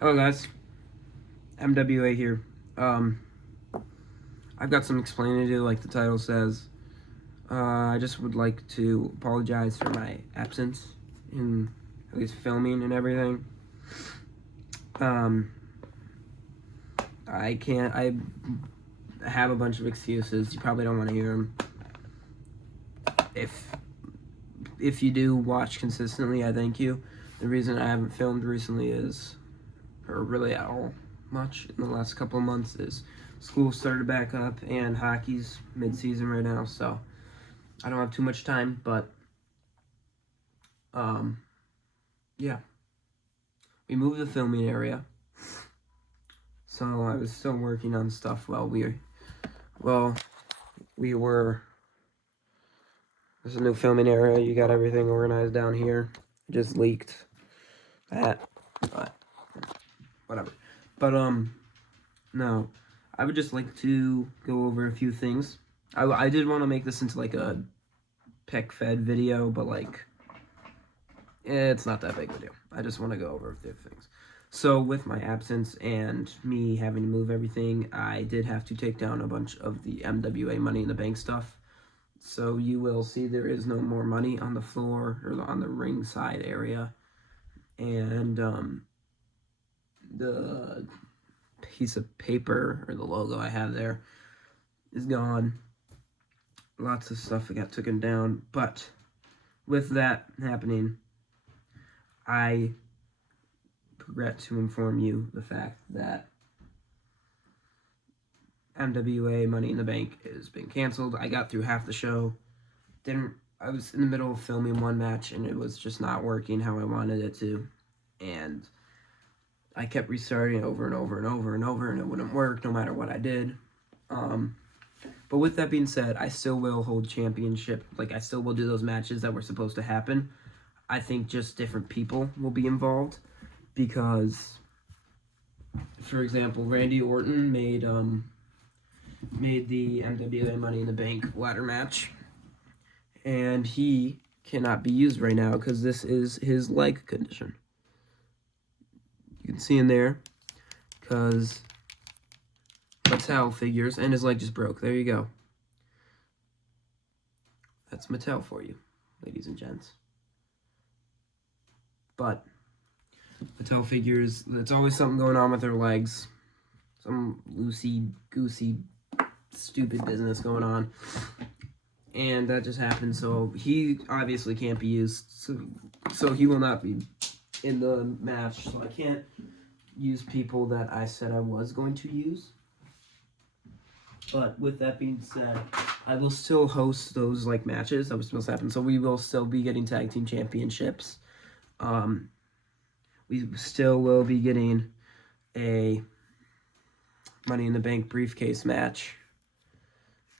Hello guys, MWA here. I've got some explaining to do, like the title says. I just would like to apologize for my absence in at least filming and everything. I have a bunch of excuses. You probably don't want to hear them. If you do watch consistently, I thank you. The reason I haven't filmed recently is, or really at all much in the last couple of months, is school started back up and hockey's mid-season right now, so I don't have too much time. But yeah, we moved the filming area, so I was still working on stuff while we were. There's a new filming area. You got everything organized down here. It just leaked that, but whatever. But no, I would just like to go over a few things. I did want to make this into like a pick fed video, but like it's not that big of a deal. I just want to go over a few things. So with my absence and me having to move everything, I did have to take down a bunch of the MWA Money in the Bank stuff. So you will see there is no more money on the floor or on the ringside area. And the piece of paper or the logo I have there is gone. Lots of stuff got taken down. But with that happening, I regret to inform you the fact that MWA Money in the Bank is being canceled. I got through half the show. I was in the middle of filming one match and it was just not working how I wanted it to. And I kept restarting over and over and over and over, and it wouldn't work no matter what I did. But with that being said, I still will hold championship. Like, I still will do those matches that were supposed to happen. I think just different people will be involved because, for example, Randy Orton made the MWA Money in the Bank ladder match, and he cannot be used right now because this is his leg condition. You can see in there because Mattel figures, and his leg just broke. There you go. That's Mattel for you, ladies and gents. But Mattel figures, there's always something going on with their legs. Some loosey-goosey, stupid business going on. And that just happened, so he obviously can't be used. So he will not be in the match. So I can't use people that I said I was going to use. But with that being said, I will still host those like matches that were supposed to happen. So we will still be getting tag team championships. We still will be getting a Money in the Bank briefcase match.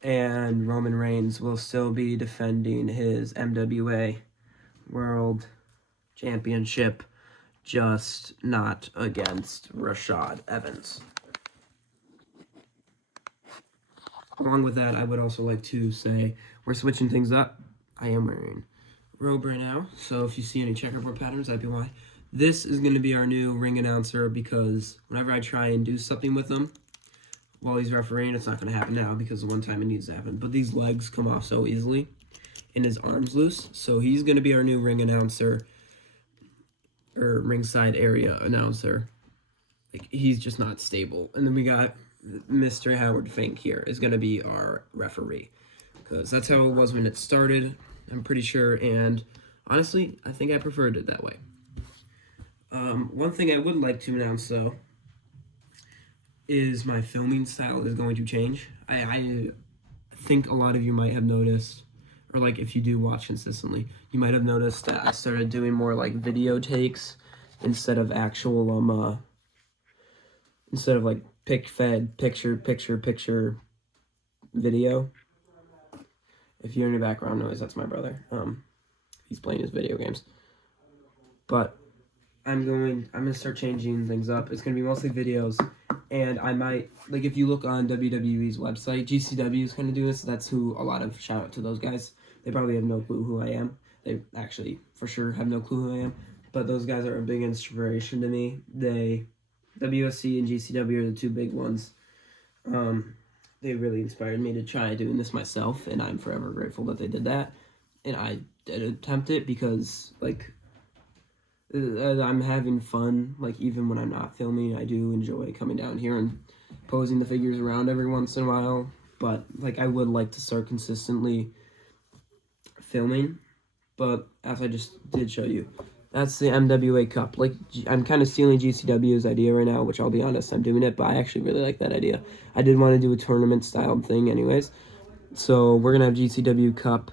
And Roman Reigns will still be defending his MWA World Championship, just not against Rashad Evans. Along with that, I would also like to say we're switching things up. I am wearing a robe right now, so if you see any checkerboard patterns, that'd be why. This is going to be our new ring announcer because whenever I try and do something with him while he's refereeing, it's not going to happen now because the one time it needs to happen. But these legs come off so easily and his arm's loose, so he's going to be our new ring announcer or ringside area announcer. Like, he's just not stable. And then we got Mr. Howard Fink here is going to be our referee because that's how it was when it started, I'm pretty sure, and honestly, I think I preferred it that way. One thing I would like to announce, though, is my filming style is going to change. I think a lot of you might have noticed, or like if you do watch consistently, you might have noticed that I started doing more like video takes instead of actual instead of like pick-fed picture video. If you're in the background noise, that's my brother. He's playing his video games. But I'm gonna start changing things up. It's gonna be mostly videos, and I might, like, if you look on WWE's website, GCW is gonna do this. That's who a lot of shout out to those guys. They probably have no clue who I am. They actually for sure have no clue who I am. But those guys are a big inspiration to me. They WSC and GCW are the two big ones. They really inspired me to try doing this myself, and I'm forever grateful that they did that. And I did attempt it because, like, I'm having fun. Like, even when I'm not filming, I do enjoy coming down here and posing the figures around every once in a while. But, like, I would like to start consistently filming. But as I just did show you, that's the MWA Cup. Like, I'm kind of stealing GCW's idea right now, which I'll be honest, I'm doing it, but I actually really like that idea. I did want to do a tournament-style thing anyways. So we're going to have GCW Cup.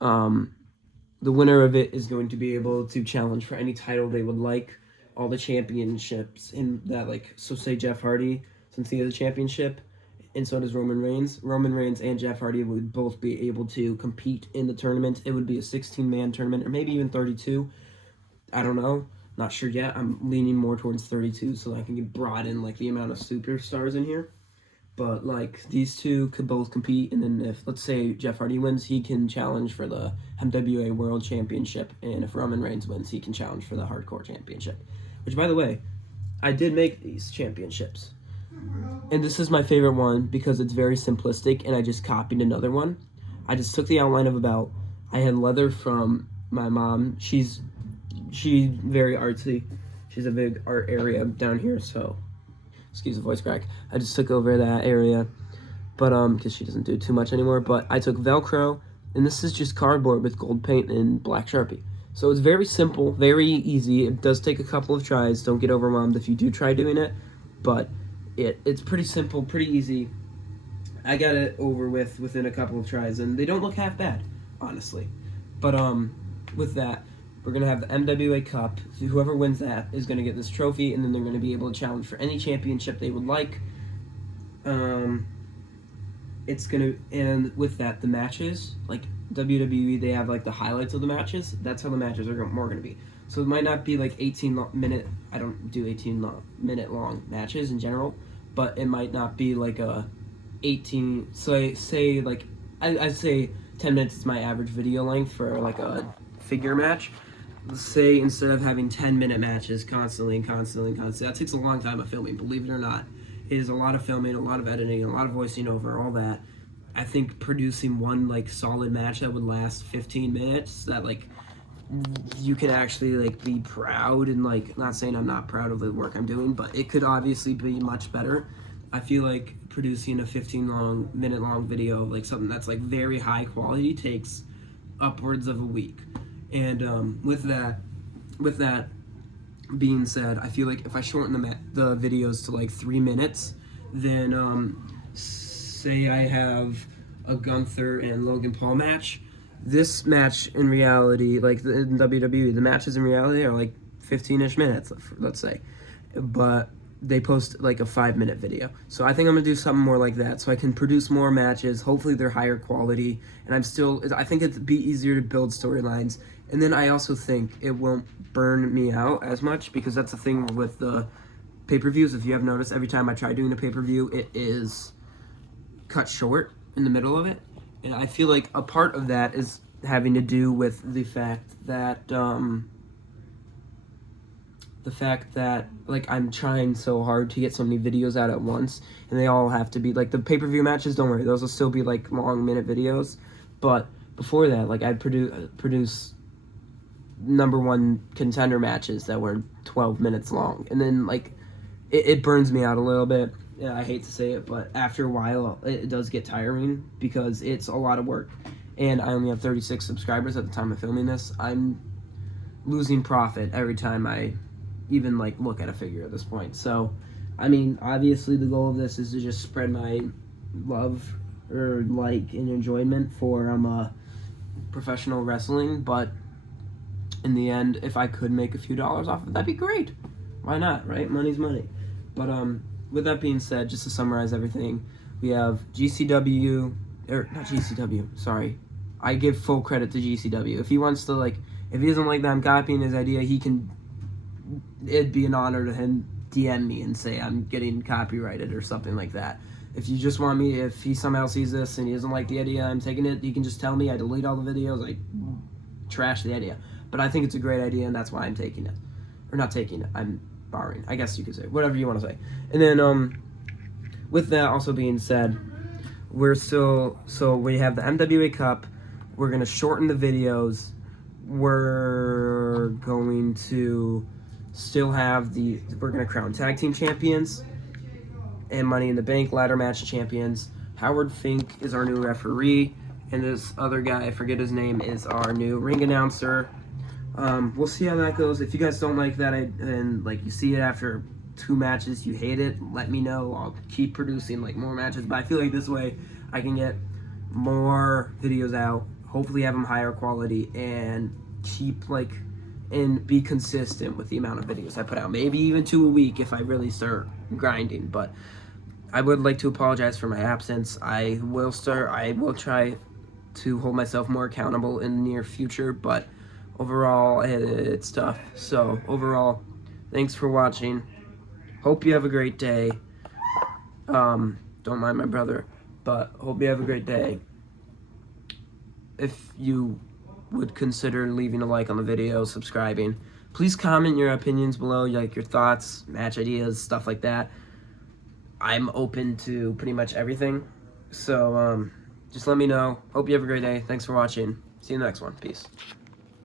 The winner of it is going to be able to challenge for any title they would like, all the championships in that, like, so say Jeff Hardy, since he has a championship, and so does Roman Reigns. Roman Reigns and Jeff Hardy would both be able to compete in the tournament. It would be a 16-man tournament, or maybe even 32. I don't know. Not sure yet. I'm leaning more towards 32 so I can broaden, like, the amount of superstars in here. But, like, these two could both compete, and then if, let's say, Jeff Hardy wins, he can challenge for the MWA World Championship, and if Roman Reigns wins, he can challenge for the Hardcore Championship. Which, by the way, I did make these championships. And this is my favorite one because it's very simplistic, and I just copied another one. I just took the outline of a belt. I had leather from my mom. She's very artsy. She's a big art area down here, so excuse the voice crack. I just took over that area, but because she doesn't do too much anymore. But I took Velcro, and this is just cardboard with gold paint and black Sharpie. So it's very simple, very easy. It does take a couple of tries. Don't get overwhelmed if you do try doing it, but it's pretty simple, pretty easy. I got it over within a couple of tries, and they don't look half bad, honestly. But with that, we're going to have the MWA Cup. So whoever wins that is going to get this trophy, and then they're going to be able to challenge for any championship they would like. It's going to, and with that, the matches, like WWE, they have, like, the highlights of the matches. That's how the matches are more going to be. So it might not be, like, 18-minute, I don't do 18-minute long matches in general, but it might not be, like, a 18, so say, like, I'd say 10 minutes is my average video length for, like, a figure match. Say instead of having 10-minute matches constantly, that takes a long time of filming, believe it or not. It is a lot of filming, a lot of editing, a lot of voicing over, all that. I think producing one, like, solid match that would last 15 minutes, that, like, you could actually, like, be proud, and, like, not saying I'm not proud of the work I'm doing, but it could obviously be much better. I feel like producing a 15-minute long video of, like, something that's, like, very high quality takes upwards of a week. And with that being said, I feel like if I shorten the videos to, like, 3 minutes, then say I have a Gunther and Logan Paul match. This match in reality, like in WWE, the matches in reality are like 15-ish minutes, let's say, but they post like a 5-minute video. So I think I'm gonna do something more like that, so I can produce more matches. Hopefully they're higher quality, and I think it'd be easier to build storylines. And then I also think it won't burn me out as much, because that's the thing with the pay-per-views. If you have noticed, every time I try doing a pay-per-view, it is cut short in the middle of it. And I feel like a part of that is having to do with the fact that like, I'm trying so hard to get so many videos out at once, and they all have to be like the pay-per-view matches. Don't worry, those will still be like long minute videos. But before that, like, I'd produce number one contender matches that were 12 minutes long, and then, like, it burns me out a little bit. Yeah, I hate to say it, but after a while it does get tiring because it's a lot of work, and I only have 36 subscribers at the time of filming this. I'm losing profit every time I even, like, look at a figure at this point. So I mean, obviously the goal of this is to just spread my love or like and enjoyment for professional wrestling, but in the end, if I could make a few dollars off of it, that'd be great. Why not, right? Money's money. But with that being said, just to summarize everything, we have GCW, or not GCW, sorry. I give full credit to GCW. If he wants to, like, if he doesn't like that I'm copying his idea, it'd be an honor to him DM me and say I'm getting copyrighted or something like that. If you just want me, if he somehow sees this and he doesn't like the idea, I'm taking it, he can just tell me. I delete all the videos, I trash the idea. But I think it's a great idea, and that's why I'm taking it. Or not taking it, I'm Barring, I guess you could say, whatever you want to say. And then with that also being said, we have the MWA Cup. We're gonna shorten the videos. We're going to still have we're gonna crown tag team champions and Money in the Bank ladder match champions. Howard Fink is our new referee, and this other guy, I forget his name, is our new ring announcer. We'll see how that goes. If you guys don't like that, and like you see it after 2 matches, you hate it, let me know. I'll keep producing like more matches, but I feel like this way I can get more videos out, hopefully have them higher quality, and keep and be consistent with the amount of videos I put out. Maybe even 2 a week if I really start grinding. But I would like to apologize for my absence. I will try to hold myself more accountable in the near future, but overall it's tough. So overall, thanks for watching. Hope you have a great day. Don't mind my brother, but hope you have a great day. If you would consider leaving a like on the video, subscribing. Please comment your opinions below, like your thoughts, match ideas, stuff like that. I'm open to pretty much everything. So just let me know. Hope you have a great day. Thanks for watching. See you in the next one. Peace.